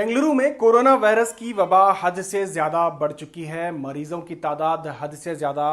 बेंगलुरु में corona virus की वबा हद से ज्यादा बढ़ चुकी है। मरीजों की तादाद हद से ज्यादा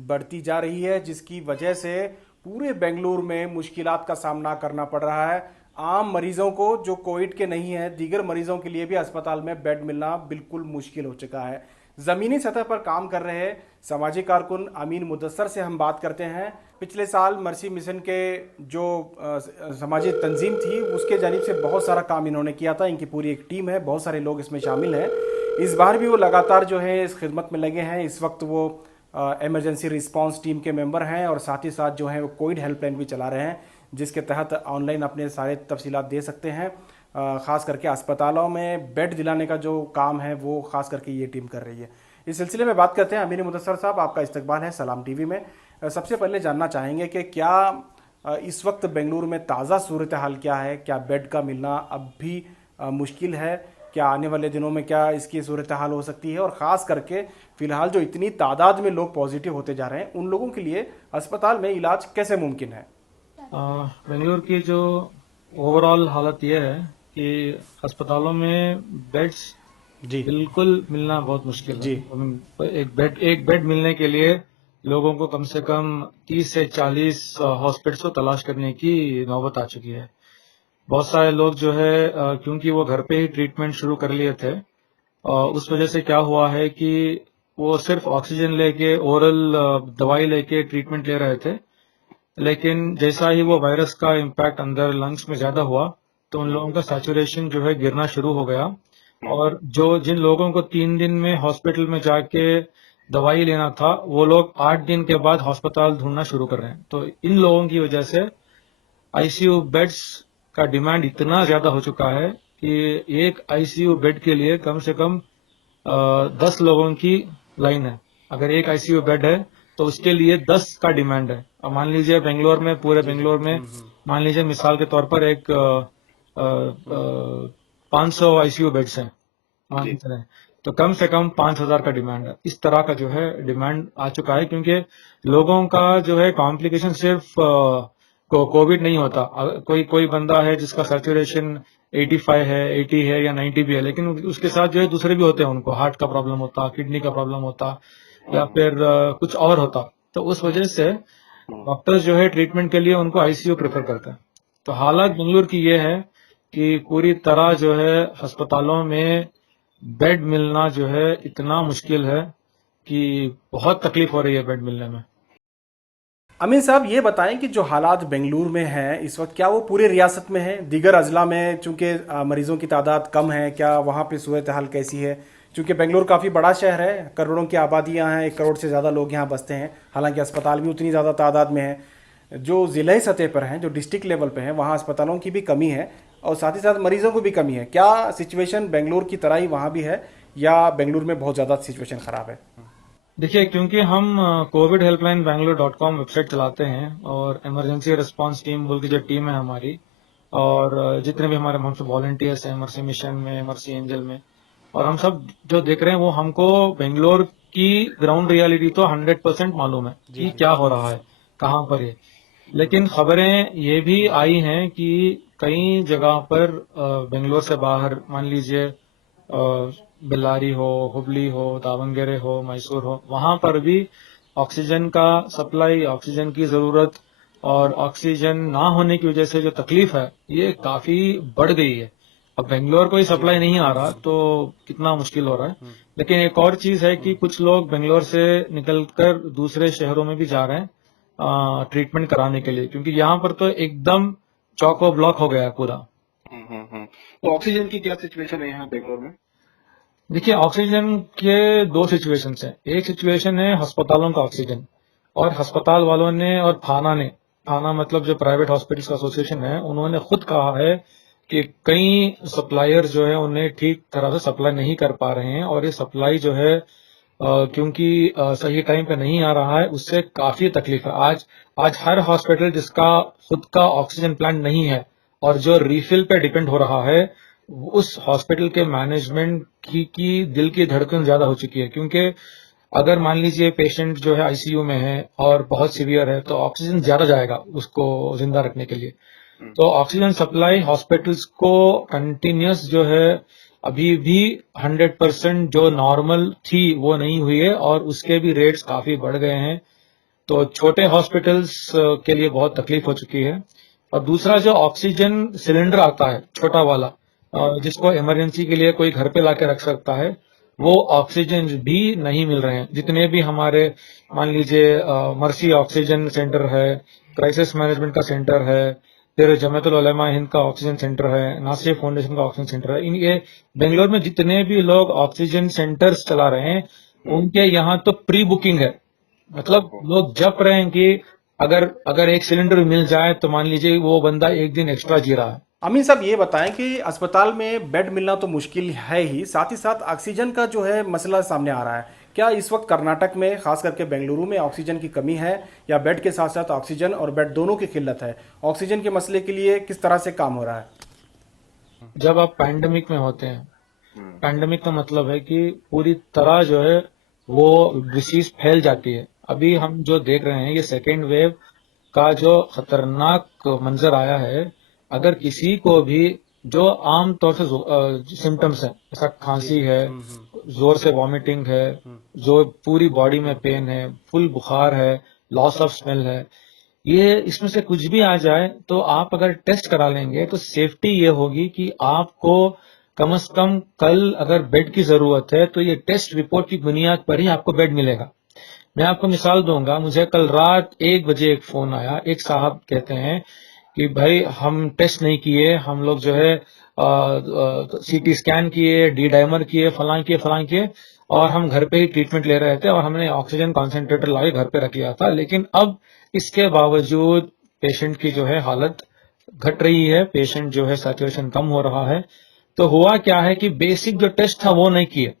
बढ़ती जा रही है, जिसकी वजह से पूरे बेंगलुरु में मुश्किलात का सामना करना पड़ रहा है। आम मरीजों को जो कोविड के नहीं है, दीगर मरीजों के लिए भी अस्पताल में बेड मिलना बिल्कुल मुश्किल हो चुका है। जमीनी सतह पर काम कर रहे सामाजिक कारकुन अमीन मुदस्सर से हम बात करते हैं। पिछले साल मर्सी मिशन के जो समाजी तंजीम थी, उसके जानिब से बहुत सारा काम इन्होंने किया था। इनकी पूरी एक टीम है, बहुत सारे लोग इसमें शामिल हैं। इस बार भी वो लगातार जो है इस खिदमत में लगे हैं। इस वक्त वो इमरजेंसी रिस्पांस टीम के मेंबर हैं और साथ ही साथ जो है वो कोविड हेल्पलाइन भी चला रहे हैं, जिसके तहत ऑनलाइन अपने सारे तफसीलात दे सकते हैं। ख़ास करके अस्पतालों में बेड दिलाने का जो काम है वो ख़ास करके ये टीम कर रही है। इस सिलसिले में बात करते हैं। अमीन मुदस्सर साहब, आपका इस्तकबाल है सलाम टीवी में। सबसे पहले जानना चाहेंगे कि क्या इस वक्त बेंगलुरु में ताज़ा सूरत हाल क्या है? क्या बेड का मिलना अब भी मुश्किल है? क्या आने वाले दिनों में क्या इसकी सूरत हाल हो सकती है? और ख़ास करके फ़िलहाल जो इतनी तादाद में लोग पॉजिटिव होते जा रहे हैं, उन लोगों के लिए अस्पताल में इलाज कैसे मुमकिन है? बेंगलुरु की जो ओवरऑल हालत यह है कि अस्पतालों में बेड्स जी बिल्कुल मिलना बहुत मुश्किल है। जी एक बेड मिलने के लिए लोगों को कम से कम 30 से 40 हॉस्पिटल्स को तलाश करने की नौबत आ चुकी है। बहुत सारे लोग जो है क्योंकि वो घर पे ही ट्रीटमेंट शुरू कर लिए थे, उस वजह से क्या हुआ है कि वो सिर्फ ऑक्सीजन लेके ओरल दवाई लेके ट्रीटमेंट ले रहे थे। लेकिन जैसा ही वो वायरस का इम्पैक्ट अंदर लंग्स में ज्यादा हुआ तो उन लोगों का सैचुरेशन जो है गिरना शुरू हो गया। और जिन लोगों को 3 दिन में हॉस्पिटल में जाके दवाई लेना था, वो लोग 8 दिन के बाद अस्पताल ढूंढना शुरू कर रहे हैं। तो इन लोगों की वजह से आईसीयू बेड्स का डिमांड इतना ज्यादा हो चुका है कि एक आईसीयू बेड के लिए कम से कम 10 लोगों की लाइन है। अगर एक आईसीयू बेड है तो उसके लिए 10 का डिमांड है। अब मान लीजिए बेंगलोर में, पूरे जी जी बेंगलोर में मान लीजिए मिसाल के तौर पर एक 500 आईसीयू बेड्स हैं मान जी लीजिए, तो कम से कम 5,000 का डिमांड है। इस तरह का जो है डिमांड आ चुका है, क्योंकि लोगों का जो है कॉम्प्लिकेशन सिर्फ कोविड नहीं होता। कोई कोई बंदा है जिसका सैचुरेशन 85 है, 80 है या 90 भी है, लेकिन उसके साथ जो है दूसरे भी होते हैं। उनको हार्ट का प्रॉब्लम होता, किडनी का प्रॉब्लम होता या फिर कुछ और होता। तो उस वजह से डॉक्टर्स जो है ट्रीटमेंट के लिए उनको आईसीयू प्रेफर करते हैं। तो हालत बेंगलुरु की ये है कि पूरी तरह जो है अस्पतालों में बेड मिलना जो है इतना मुश्किल है कि बहुत तकलीफ हो रही है बेड मिलने में। अमीन साहब, ये बताएं कि जो हालात बेंगलुरु में हैं इस वक्त, क्या वो पूरे रियासत में है? दीगर अजला में चूंकि मरीजों की तादाद कम है, क्या वहाँ पे सूरत हाल कैसी है? चूंकि बेंगलुरु काफ़ी बड़ा शहर है, करोड़ों की आबादियाँ हैं, 1 करोड़ से ज़्यादा लोग यहाँ बसते हैं। हालांकि अस्पताल भी उतनी ज़्यादा तादाद में है। जो ज़िले सतह पर हैं, जो डिस्ट्रिक्ट लेवल पे हैं, वहाँ अस्पतालों की भी कमी है और साथ ही साथ मरीजों को भी कमी है। क्या सिचुएशन बेंगलुरु की तरह ही वहाँ भी है या बेंगलुरु में बहुत ज़्यादा सिचुएशन ख़राब है? देखिए, क्योंकि हम कोविड हेल्पलाइन बैंगलोर.com वेबसाइट चलाते हैं और इमरजेंसी रिस्पांस टीम बोल की जो टीम है हमारी, और जितने भी हमारे हमसे वॉलंटियर्स हैं मर्सी मिशन में, मर्सी एंजल में, और हम सब जो देख रहे हैं वो हमको बेंगलोर की ग्राउंड रियलिटी तो 100% मालूम है जी कि जी क्या हो रहा है, कहाँ पर है। लेकिन खबरें ये भी आई हैं कि कई जगह पर बेंगलोर से बाहर, मान लीजिए बेल्लारी हो, हुबली हो, दावणगेरे हो, मैसूर हो, वहां पर भी ऑक्सीजन का सप्लाई, ऑक्सीजन की जरूरत और ऑक्सीजन ना होने की वजह से जो तकलीफ है ये काफी बढ़ गई है। अब बेंगलोर को ही जी सप्लाई नहीं आ रहा तो कितना मुश्किल हो रहा है। लेकिन एक और चीज है कि कुछ लोग बेंगलोर से निकलकर दूसरे शहरों में भी जा रहे हैं ट्रीटमेंट कराने के लिए, क्योंकि यहाँ पर तो एकदम चौको ब्लॉक हो गया है पूरा। तो ऑक्सीजन की क्या सिचुएशन है यहाँ बेंगलोर में? देखिए, ऑक्सीजन के दो सिचुएशन हैं। एक सिचुएशन है अस्पतालों का ऑक्सीजन, और अस्पताल वालों ने और थाना मतलब जो प्राइवेट हॉस्पिटल्स का एसोसिएशन है, उन्होंने खुद कहा है कि कई सप्लायर जो है उन्हें ठीक तरह से सप्लाई नहीं कर पा रहे हैं, और ये सप्लाई जो है क्योंकि सही टाइम पे नहीं आ रहा है, उससे काफी तकलीफ है। आज हर हॉस्पिटल जिसका खुद का ऑक्सीजन प्लांट नहीं है और जो रिफिल पे डिपेंड हो रहा है, उस हॉस्पिटल के मैनेजमेंट की दिल की धड़कन ज्यादा हो चुकी है। क्योंकि अगर मान लीजिए पेशेंट जो है आईसीयू में है और बहुत सीवियर है तो ऑक्सीजन ज्यादा जाएगा उसको जिंदा रखने के लिए। तो ऑक्सीजन सप्लाई हॉस्पिटल्स को कंटिन्यूस जो है अभी भी 100% जो नॉर्मल थी वो नहीं हुई है और उसके भी रेट्स काफी बढ़ गए हैं। तो छोटे हॉस्पिटल्स के लिए बहुत तकलीफ हो चुकी है। और दूसरा जो ऑक्सीजन सिलेंडर आता है छोटा वाला, जिसको इमरजेंसी के लिए कोई घर पे लाके रख सकता है, वो ऑक्सीजन भी नहीं मिल रहे हैं। जितने भी हमारे मान लीजिए मर्सी ऑक्सीजन सेंटर है, क्राइसिस मैनेजमेंट का सेंटर है, फिर जमातुल उलमा हिंद का ऑक्सीजन सेंटर है, नासिर फाउंडेशन का ऑक्सीजन सेंटर है, इन ये बेंगलोर में जितने भी लोग ऑक्सीजन सेंटर्स चला रहे हैं उनके यहाँ तो प्री बुकिंग है। मतलब लोग जप रहे हैं कि अगर अगर एक सिलेंडर मिल जाए तो मान लीजिए वो बंदा एक दिन एक्स्ट्रा जी रहा है। अमीन साहब ये बताएं कि अस्पताल में बेड मिलना तो मुश्किल है ही, साथ ही साथ ऑक्सीजन का जो है मसला सामने आ रहा है। क्या इस वक्त कर्नाटक में, खास करके बेंगलुरु में ऑक्सीजन की कमी है, या बेड के साथ साथ ऑक्सीजन और बेड दोनों की किल्लत है? ऑक्सीजन के मसले के लिए किस तरह से काम हो रहा है? जब आप पैंडेमिक में होते हैं, पैंडेमिक का मतलब है कि पूरी तरह जो है वो डिसीज फैल जाती है। अभी हम जो देख रहे हैं ये सेकेंड वेव का जो खतरनाक मंजर आया है, अगर किसी को भी जो आम तौर से सिम्टम्स है, जैसा खांसी है, जोर से वॉमिटिंग है, जो पूरी बॉडी में पेन है, फुल बुखार है, लॉस ऑफ स्मेल है, ये इसमें से कुछ भी आ जाए तो आप अगर टेस्ट करा लेंगे तो सेफ्टी ये होगी कि आपको कम से कम कल अगर बेड की जरूरत है तो ये टेस्ट रिपोर्ट की बुनियाद पर ही आपको बेड मिलेगा। मैं आपको मिसाल दूंगा, मुझे कल रात 1 बजे एक फोन आया। एक साहब कहते हैं कि भाई हम टेस्ट नहीं किए, हम लोग जो है सीटी स्कैन किए, डी डाइमर किए, फलां किए और हम घर पे ही ट्रीटमेंट ले रहे थे और हमने ऑक्सीजन कॉन्सेंट्रेटर लाके घर पे रख लिया था, लेकिन अब इसके बावजूद पेशेंट की जो है हालत घट रही है, पेशेंट जो है सैचुरेशन कम हो रहा है। तो हुआ क्या है कि बेसिक जो टेस्ट था वो नहीं किए।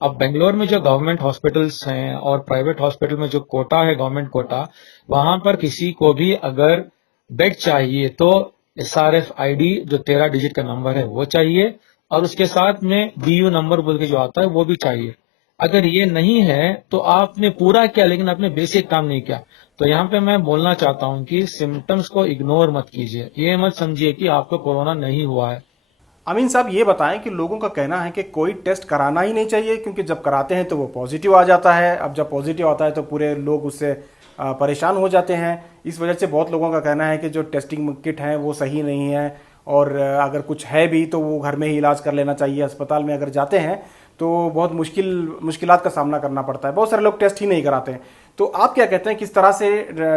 अब बेंगलोर में जो गवर्नमेंट हॉस्पिटल्स हैं और प्राइवेट हॉस्पिटल में जो कोटा है, गवर्नमेंट कोटा, वहां पर किसी को भी अगर बेड चाहिए तो SRF ID जो 13 डिजिट का नंबर है वो चाहिए, और उसके साथ में BU नंबर बोल के जो आता है वो भी चाहिए। अगर ये नहीं है तो आपने पूरा किया लेकिन आपने बेसिक काम नहीं किया। तो यहाँ पे मैं बोलना चाहता हूँ कि सिम्टम्स को इग्नोर मत कीजिए, ये मत समझिए कि आपको कोरोना नहीं हुआ है। अमीन साहब ये बताएं कि लोगों का कहना है कि कोई टेस्ट कराना ही नहीं चाहिए, क्योंकि जब कराते हैं तो वो पॉजिटिव आ जाता है। अब जब पॉजिटिव आता है तो पूरे लोग उससे परेशान हो जाते हैं। इस वजह से बहुत लोगों का कहना है कि जो टेस्टिंग किट हैं वो सही नहीं है, और अगर कुछ है भी तो वो घर में ही इलाज कर लेना चाहिए। अस्पताल में अगर जाते हैं तो बहुत मुश्किलात का सामना करना पड़ता है। बहुत सारे लोग टेस्ट ही नहीं कराते हैं। तो आप क्या कहते हैं, किस तरह से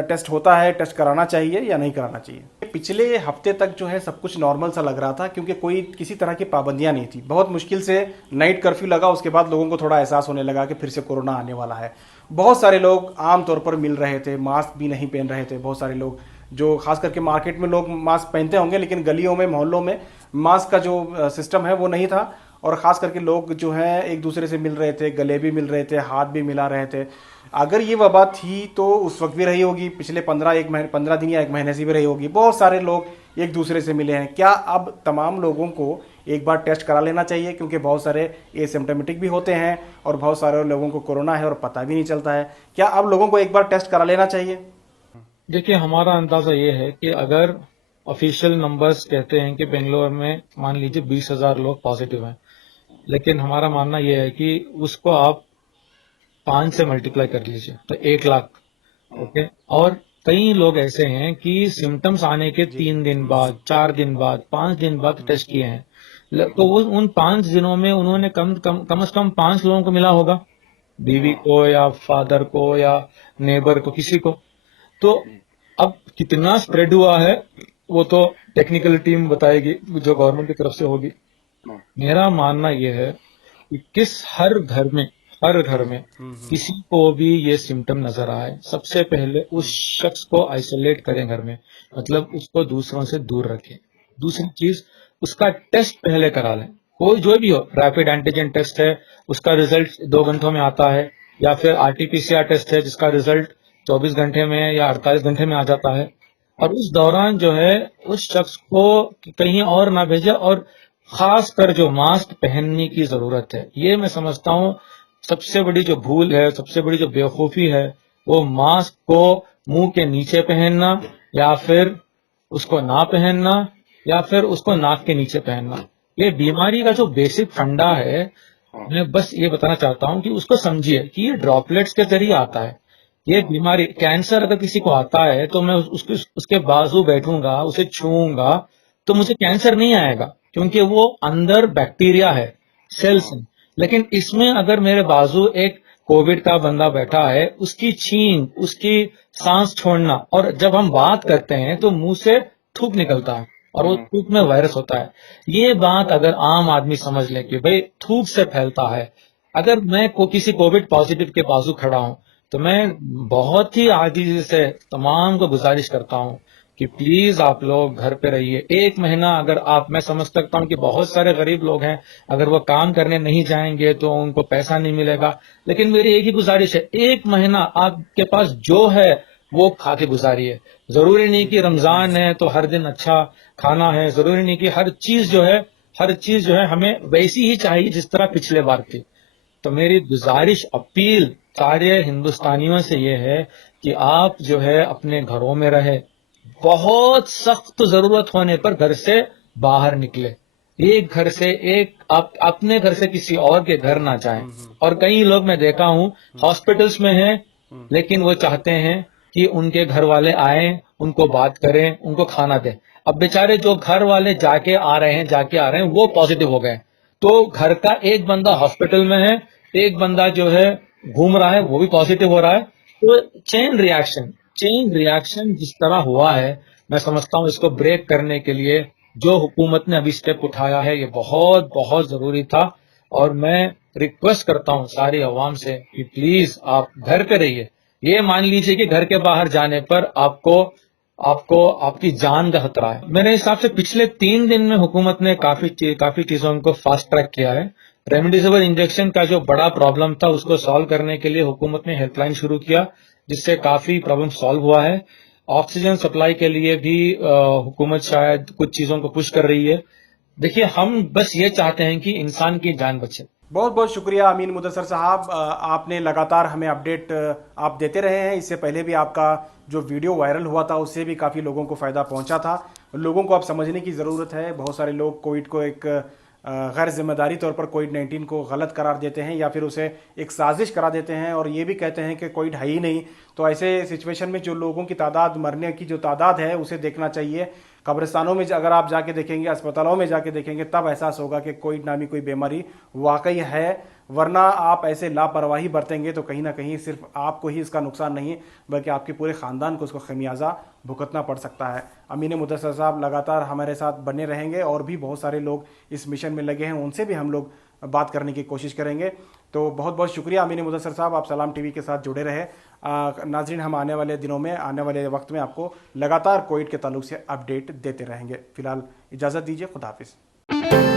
टेस्ट होता है, टेस्ट कराना चाहिए या नहीं कराना चाहिए? पिछले हफ्ते तक जो है सब कुछ नॉर्मल सा लग रहा था, क्योंकि कोई किसी तरह की पाबंदियां नहीं थी। बहुत मुश्किल से नाइट कर्फ्यू लगा, उसके बाद लोगों को थोड़ा एहसास होने लगा कि फिर से कोरोना आने वाला है। बहुत सारे लोग आम तौर पर मिल रहे थे, मास्क भी नहीं पहन रहे थे। बहुत सारे लोग जो खास करके मार्केट में लोग मास्क पहनते होंगे, लेकिन गलियों में, मोहल्लों में मास्क का जो सिस्टम है वो नहीं था। और ख़ास करके लोग जो हैं एक दूसरे से मिल रहे थे, गले भी मिल रहे थे, हाथ भी मिला रहे थे। अगर ये वबा थी तो उस वक्त भी रही होगी, पिछले 15 दिन या 1 महीने से भी रही होगी। बहुत सारे लोग एक दूसरे से मिले हैं। क्या अब तमाम लोगों को एक बार टेस्ट करा लेना चाहिए, क्योंकि बहुत सारे एसिम्प्टोमेटिक भी होते हैं और बहुत सारे लोगों को कोरोना है और पता भी नहीं चलता है? क्या अब लोगों को एक बार टेस्ट करा लेना चाहिए? देखिए, हमारा अंदाजा ये है कि अगर ऑफिशियल नंबर्स कहते हैं कि बेंगलोर में मान लीजिए 20,000 लोग पॉजिटिव हैं, लेकिन हमारा मानना यह है कि उसको आप 5 से मल्टीप्लाई कर लीजिए तो 1 लाख। ओके। और कई लोग ऐसे हैं कि सिम्टम्स आने के 3 दिन बाद, 4 दिन बाद, 5 दिन बाद टेस्ट किए हैं। तो वो उन 5 दिनों में उन्होंने कम से कम 5 लोगों को मिला होगा, बीवी को या फादर को या नेबर को, किसी को। तो अब कितना स्प्रेड हुआ है वो तो टेक्निकल टीम बताएगी जो गवर्नमेंट की तरफ से होगी। मेरा मानना यह है कि हर घर में किसी को भी ये सिम्टम नजर आए, सबसे पहले उस शख्स को आइसोलेट करें घर में, मतलब उसको दूसरों से दूर रखें। दूसरी चीज, उसका टेस्ट पहले करा लें, कोई जो भी हो। रैपिड एंटीजन टेस्ट है, उसका रिजल्ट 2 घंटों में आता है, या फिर RT-PCR टेस्ट है जिसका रिजल्ट 24 घंटे में या 48 घंटे में आ जाता है। और उस दौरान जो है उस शख्स को कहीं और ना भेजे, और खास कर जो मास्क पहनने की जरूरत है, ये मैं समझता हूँ सबसे बड़ी जो भूल है, सबसे बड़ी जो बेवकूफी है, वो मास्क को मुंह के नीचे पहनना, या फिर उसको ना पहनना, या फिर उसको नाक के नीचे पहनना। ये बीमारी का जो बेसिक फंडा है, मैं बस ये बताना चाहता हूं कि उसको समझिए कि ये ड्रॉपलेट्स के जरिए आता है। ये बीमारी, कैंसर अगर किसी को आता है तो मैं उसके बाजू बैठूंगा, उसे छूऊंगा, तो मुझे कैंसर नहीं आएगा, क्योंकि वो अंदर बैक्टीरिया है, सेल्स हैं। लेकिन इसमें अगर मेरे बाजू एक कोविड का बंदा बैठा है, उसकी छींक, उसकी सांस छोड़ना, और जब हम बात करते हैं तो मुंह से थूक निकलता है और वो थूक में वायरस होता है। ये बात अगर आम आदमी समझ ले कि भाई थूक से फैलता है, अगर मैं किसी कोविड पॉजिटिव के बाजू खड़ा हूं, तो मैं बहुत ही आजीजी से तमाम को गुजारिश करता हूं कि प्लीज आप लोग घर पे रहिए। एक महीना अगर आप, मैं समझ सकता हूं कि बहुत सारे गरीब लोग हैं, अगर वो काम करने नहीं जाएंगे तो उनको पैसा नहीं मिलेगा, लेकिन मेरी एक ही गुजारिश है, एक महीना आपके पास जो है वो खा के गुजारिए। जरूरी नहीं कि रमजान है तो हर दिन अच्छा खाना है, जरूरी नहीं कि हर चीज जो है हमें वैसी ही चाहिए जिस तरह पिछले बार थी। तो मेरी गुजारिश, अपील सारे हिंदुस्तानियों से ये है कि आप जो है अपने घरों में रहे, बहुत सख्त जरूरत होने पर घर से बाहर निकले। एक घर से आप अपने घर से किसी और के घर ना जाएं। और कई लोग मैं देखा हूं हॉस्पिटल्स में हैं, लेकिन वो चाहते हैं कि उनके घर वाले आए, उनको बात करें, उनको खाना दें। अब बेचारे जो घर वाले जाके आ रहे हैं वो पॉजिटिव हो गए, तो घर का एक बंदा हॉस्पिटल में है, एक बंदा जो है घूम रहा है, वो भी पॉजिटिव हो रहा है। तो चेन रिएक्शन जिस तरह हुआ है, मैं समझता हूं इसको ब्रेक करने के लिए जो हुकूमत ने अभी स्टेप उठाया है, ये बहुत बहुत जरूरी था। और मैं रिक्वेस्ट करता हूं सारी अवाम से कि प्लीज आप घर पे रहिए। ये मान लीजिए कि घर के बाहर जाने पर आपकी जान का खतरा है। मेरे हिसाब से पिछले 3 दिन में हुकूमत ने काफी चीजों को फास्ट ट्रैक किया है। रेमडेसिविर इंजेक्शन का जो बड़ा प्रॉब्लम था उसको सॉल्व करने के लिए हुकूमत ने हेल्पलाइन शुरू किया, जिससे काफी प्रॉब्लम सॉल्व हुआ है। ऑक्सीजन सप्लाई के लिए भी हुकूमत शायद कुछ चीजों को पुश कर रही है। देखिए, हम बस ये चाहते हैं कि इंसान की जान बचे। बहुत बहुत शुक्रिया अमीन मुदस्सर साहब, आपने लगातार हमें अपडेट आप देते रहे हैं। इससे पहले भी आपका जो वीडियो वायरल हुआ था उससे भी काफ़ी लोगों को फ़ायदा पहुंचा था। लोगों को अब समझने की ज़रूरत है। बहुत सारे लोग कोविड को एक गैर जिम्मेदारी तौर पर कोविड-19 को गलत करार देते हैं या फिर उसे एक साजिश करा देते हैं और ये भी कहते हैं कि कोविड है ही नहीं। तो ऐसे सिचुएशन में जो लोगों की तादाद, मरने की जो तादाद है, उसे देखना चाहिए। कब्रिस्तानों में अगर आप जाके देखेंगे, अस्पतालों में जाके देखेंगे, तब एहसास होगा कि कोविड नामी कोई बीमारी वाकई है। वरना आप ऐसे लापरवाही बरतेंगे तो कहीं ना कहीं सिर्फ आपको ही इसका नुकसान नहीं बल्कि आपके पूरे ख़ानदान को उसको खमियाजा भुगतना पड़ सकता है। अमीन मुदस्सर साहब लगातार हमारे साथ बने रहेंगे और भी बहुत सारे लोग इस मिशन में लगे हैं, उनसे भी हम लोग बात करने की कोशिश करेंगे। तो बहुत बहुत शुक्रिया अमीन मुदस्सर साहब, आप सलाम टीवी के साथ जुड़े रहे। नाजरीन, हम आने वाले दिनों में, आने वाले वक्त में आपको लगातार कोविड के ताल्लुक से अपडेट देते रहेंगे। फिलहाल इजाज़त दीजिए, खुदा हाफिज़।